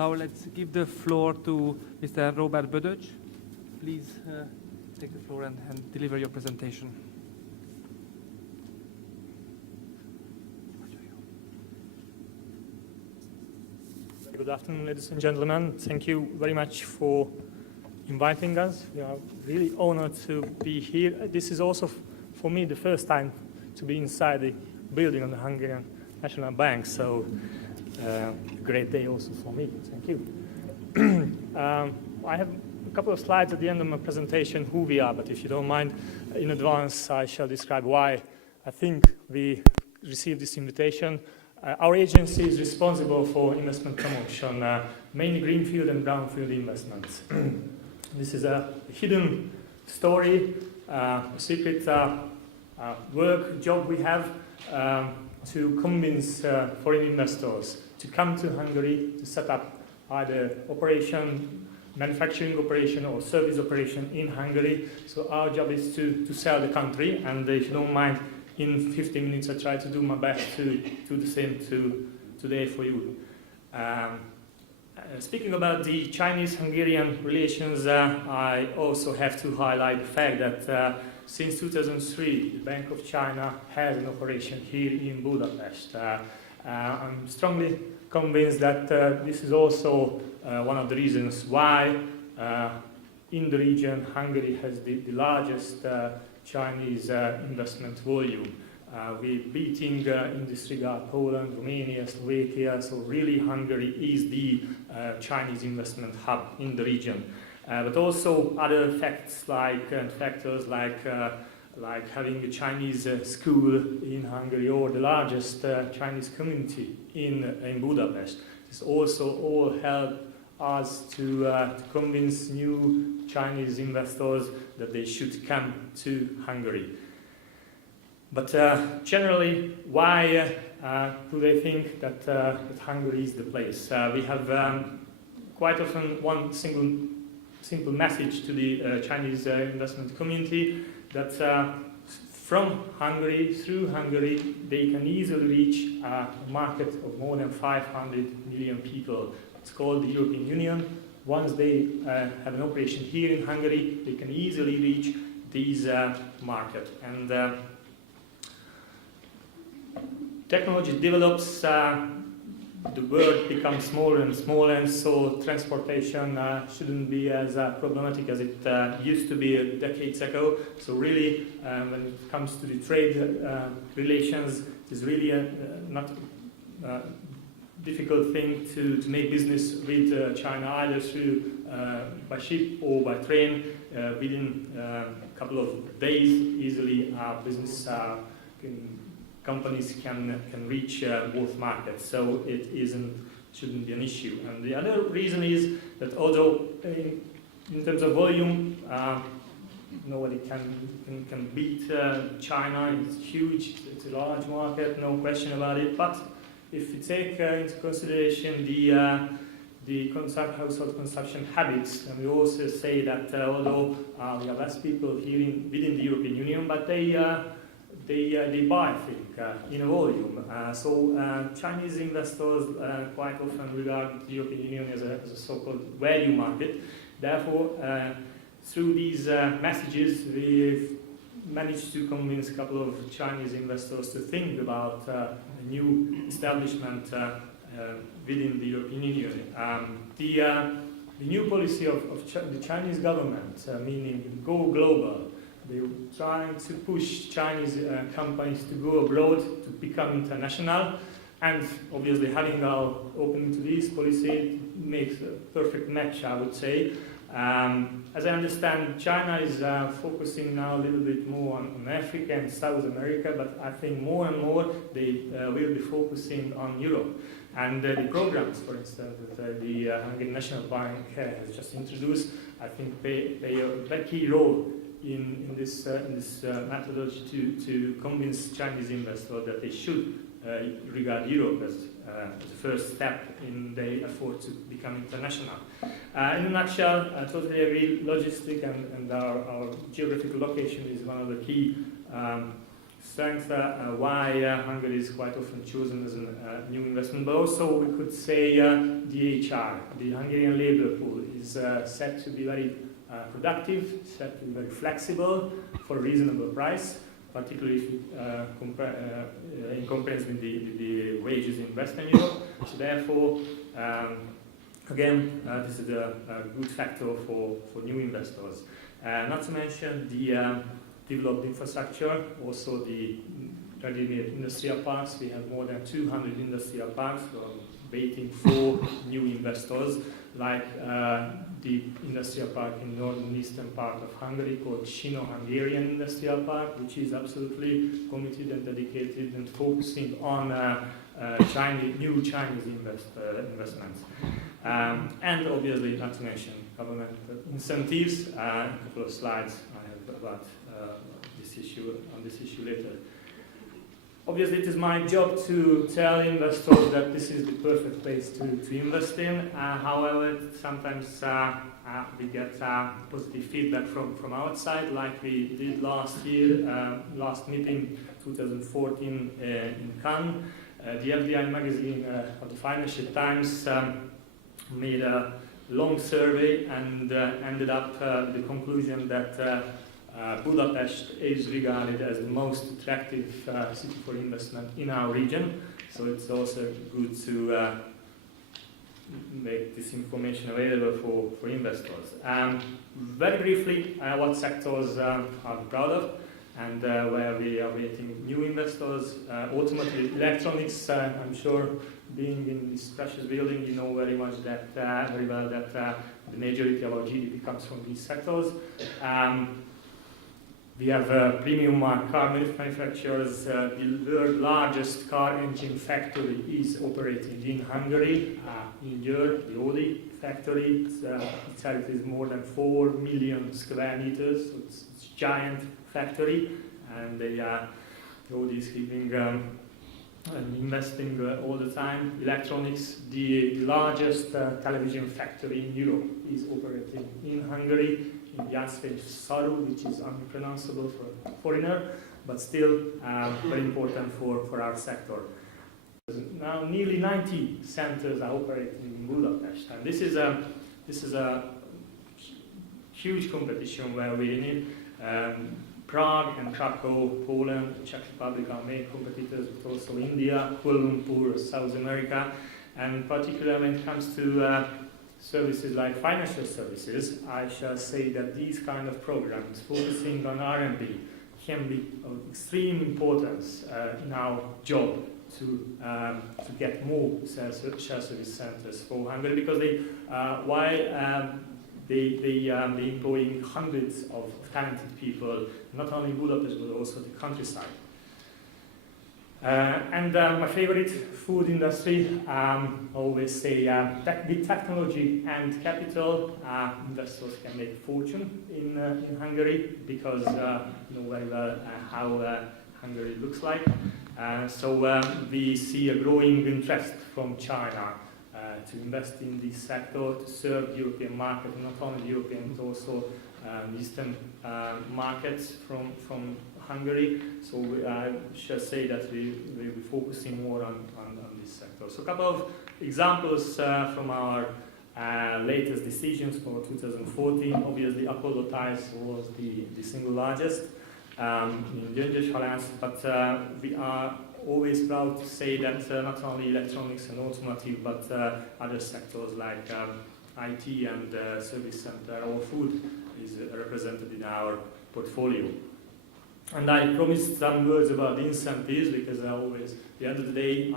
Now let's give the floor to Mr. Róbert Bödőcs. Please take the floor and deliver your presentation. Good afternoon, ladies and gentlemen. Thank you very much for inviting us. We are really honored to be here. This is also, for me, the first time to be inside the building of the Hungarian National Bank, so a great day also for me. Thank you. I have a couple of slides at the end of my presentation, who we are, but if you don't mind, in advance, I shall describe why I think we received this invitation. Our agency is responsible for investment promotion, mainly greenfield and brownfield investments. This is a hidden story, a secret job we have to convince foreign investors to come to Hungary to set up either manufacturing operation or service operation in Hungary. So our job is to sell the country, and if you don't mind, in 15 minutes I try to do my best to do the same today for you. Speaking about the Chinese-Hungarian relations, I also have to highlight the fact that since 2003, the Bank of China has an operation here in Budapest. I'm strongly convinced that this is also one of the reasons why in the region Hungary has the largest Chinese investment volume. We're beating in this regard Poland, Romania, Slovakia, so really Hungary is the Chinese investment hub in the region. But also other factors like having a Chinese school in Hungary or the largest Chinese community in Budapest. This also all help us to convince new Chinese investors that they should come to Hungary. But generally, why do they think that Hungary is the place? We have quite often one simple message to the Chinese investment community that from Hungary, through Hungary, they can easily reach a market of more than 500 million people. It's called the European Union. Once they have an operation here in Hungary, they can easily reach this market. And technology develops, the world becomes smaller and smaller, and so transportation shouldn't be as problematic as it used to be decades ago. So really, when it comes to the trade relations, it is really not a difficult thing to make business with China, either through by ship or by train. Within a couple of days, easily business companies can reach both markets, so it shouldn't be an issue. And the other reason is that although in terms of volume, nobody can beat China. It's huge, it's a large market, no question about it. But if we take into consideration the household consumption habits, and we also say that although we have less people here within the European Union, but they buy, I think, in a volume. So Chinese investors quite often regard the European Union as a so-called value market. Therefore, through these messages, we've managed to convince a couple of Chinese investors to think about a new establishment within the European Union. The new policy of the Chinese government, meaning go global, they're trying to push Chinese companies to go abroad, to become international, and obviously having our opening to this policy makes a perfect match, I would say. As I understand, China is focusing now a little bit more on Africa and South America, but I think more and more they will be focusing on Europe. And the programs, for instance, that the Hungarian National Bank has just introduced, I think play a key role in this methodology to convince Chinese investors that they should regard Europe as the first step in their effort to become international. In a nutshell, I totally agree, logistic and our geographical location is one of the key strength why Hungary is quite often chosen as a new investment, but also we could say the HR, the Hungarian labor pool, is set to be very productive, set to be very flexible for a reasonable price, particularly if you in comparison with the wages in Western Europe. So therefore, again, this is a good factor for new investors. Not to mention the developed infrastructure, also the ready-made industrial parks. We have more than 200 industrial parks waiting for new investors, like the industrial park in northern eastern part of Hungary called Sino-Hungarian Industrial Park, which is absolutely committed and dedicated and focusing on new Chinese investments. And obviously, not to mention government incentives. A couple of slides I have about this issue later. Obviously, it is my job to tell investors that this is the perfect place to invest in. However, sometimes we get positive feedback from outside, like we did last year, last meeting, 2014 in Cannes. The FDI magazine of the Financial Times made a long survey and ended up with the conclusion that Budapest is regarded as the most attractive city for investment in our region. So it's also good to make this information available for investors. Very briefly, what sectors are we proud of and where we are waiting new investors. Automotive electronics, I'm sure being in this precious building, you know very well that the majority of our GDP comes from these sectors. We have premium car manufacturers. The world's largest car engine factory is operating in Hungary, in Győr, the Audi factory. Itself is more than 4 million square meters, so it's a giant factory, and the Audi is keeping and investing all the time. Electronics, the largest television factory in Europe is operating in Hungary, in Jászberény, which is unpronounceable for a foreigner, but still very important for our sector. Now nearly 90 centers are operating in Budapest, and this is a huge competition where we need Prague and Krakow, Poland, Czech Republic are main competitors, but also India, Kuala Lumpur, South America, and particularly when it comes to services like financial services, I shall say that these kind of programs focusing on R&D can be of extreme importance in our job to get more share service centers for Hungary, because they employing hundreds of talented people, not only in Budapest but also the countryside. And my favorite food industry, I always say with technology and capital, investors can make fortune in Hungary, because you know very well how Hungary looks like. So we see a growing interest from China to invest in this sector, to serve the European market, not only the European but also Eastern markets from Hungary. So I shall say that we will be focusing more on this sector. So a couple of examples from our latest decisions for 2014. Obviously, Apollo Tyres was the single largest in Gyöngyös, but we are always proud to say that not only electronics and automotive, but other sectors like IT and service center or food is represented in our portfolio. And I promised some words about the incentives, because always, at the end of the day,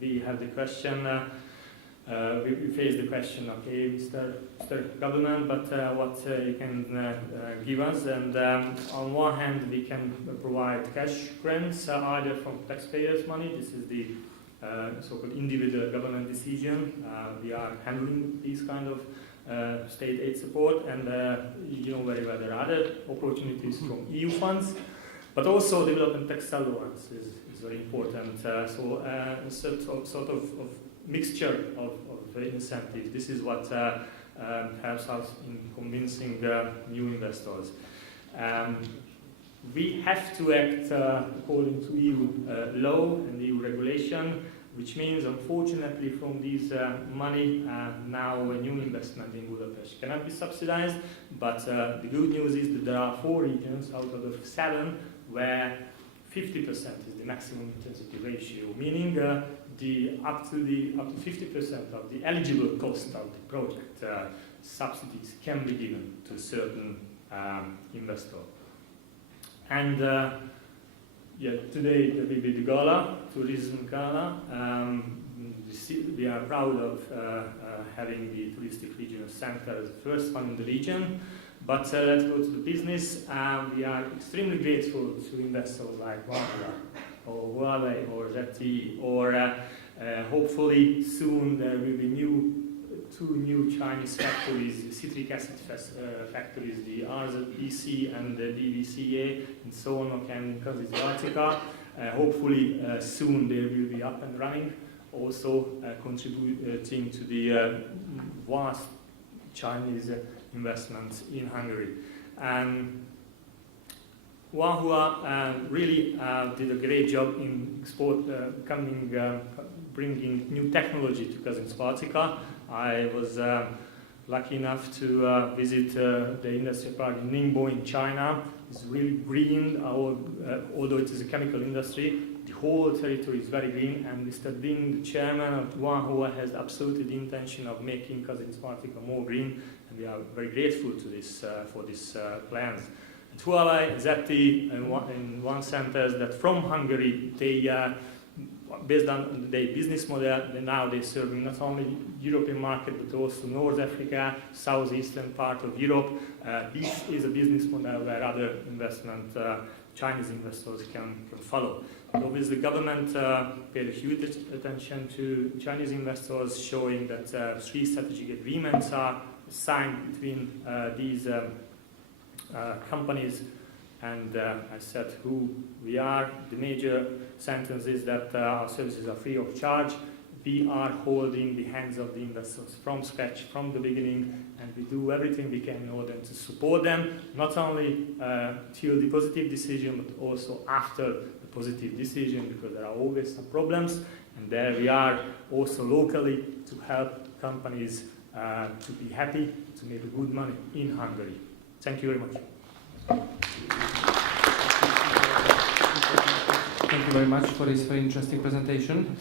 we have the question, we face the question, okay, Mr. Government, but what you can give us? And on one hand, we can provide cash grants, either from taxpayers' money. This is the so-called individual government decision. We are handling these kind of state aid support, and you know very well there are other opportunities from EU funds, but also development tax allowance is very important. So sort of mixture of incentives. This is what helps us in convincing new investors. we have to act according to EU law and EU regulation, which means, unfortunately, from this money, now a new investment in Budapest cannot be subsidized. But the good news is that there are 4 regions out of the 7 where 50% is the maximum intensity ratio, meaning up to 50% of the eligible cost of the project subsidies can be given to a certain investor. And today there will be the gala, tourism gala. We are proud of having the touristic regional center as the first one in the region. But let's go to the business. We are extremely grateful to investors like Wagner or Huawei or ZTE, or hopefully soon there will be 2 new Chinese factories, citric acid factories, the RZEC and the DVCA, and so on, and Kazizbaltica. Hopefully soon they will be up and running, also contributing to the vast Chinese investments in Hungary. And Huahua really did a great job in bringing new technology to Kazizbaltica. I was lucky enough to visit the industrial park in Ningbo in China. It's really green, although it is a chemical industry. The whole territory is very green, and Mr. Ding, the chairman of Huahua, has absolutely the intention of making Kazizbaltica more green, and we are very grateful to this for these plans. And Huawei, ZTE, in one sentence, that from Hungary, they based on their business model, now they're serving not only European market, but also North Africa, southeastern part of Europe. This is a business model where other Chinese investors can follow. But obviously, the government paid a huge attention to Chinese investors, showing that 3 strategic agreements are signed between these companies. And I said who we are. The major sentence is that our services are free of charge. We are holding the hands of the investors from scratch, from the beginning, and we do everything we can in order to support them, not only till the positive decision, but also after the positive decision, because there are always some problems. And there we are also locally to help companies to be happy, to make good money in Hungary. Thank you very much. Thank you very much for this very interesting presentation.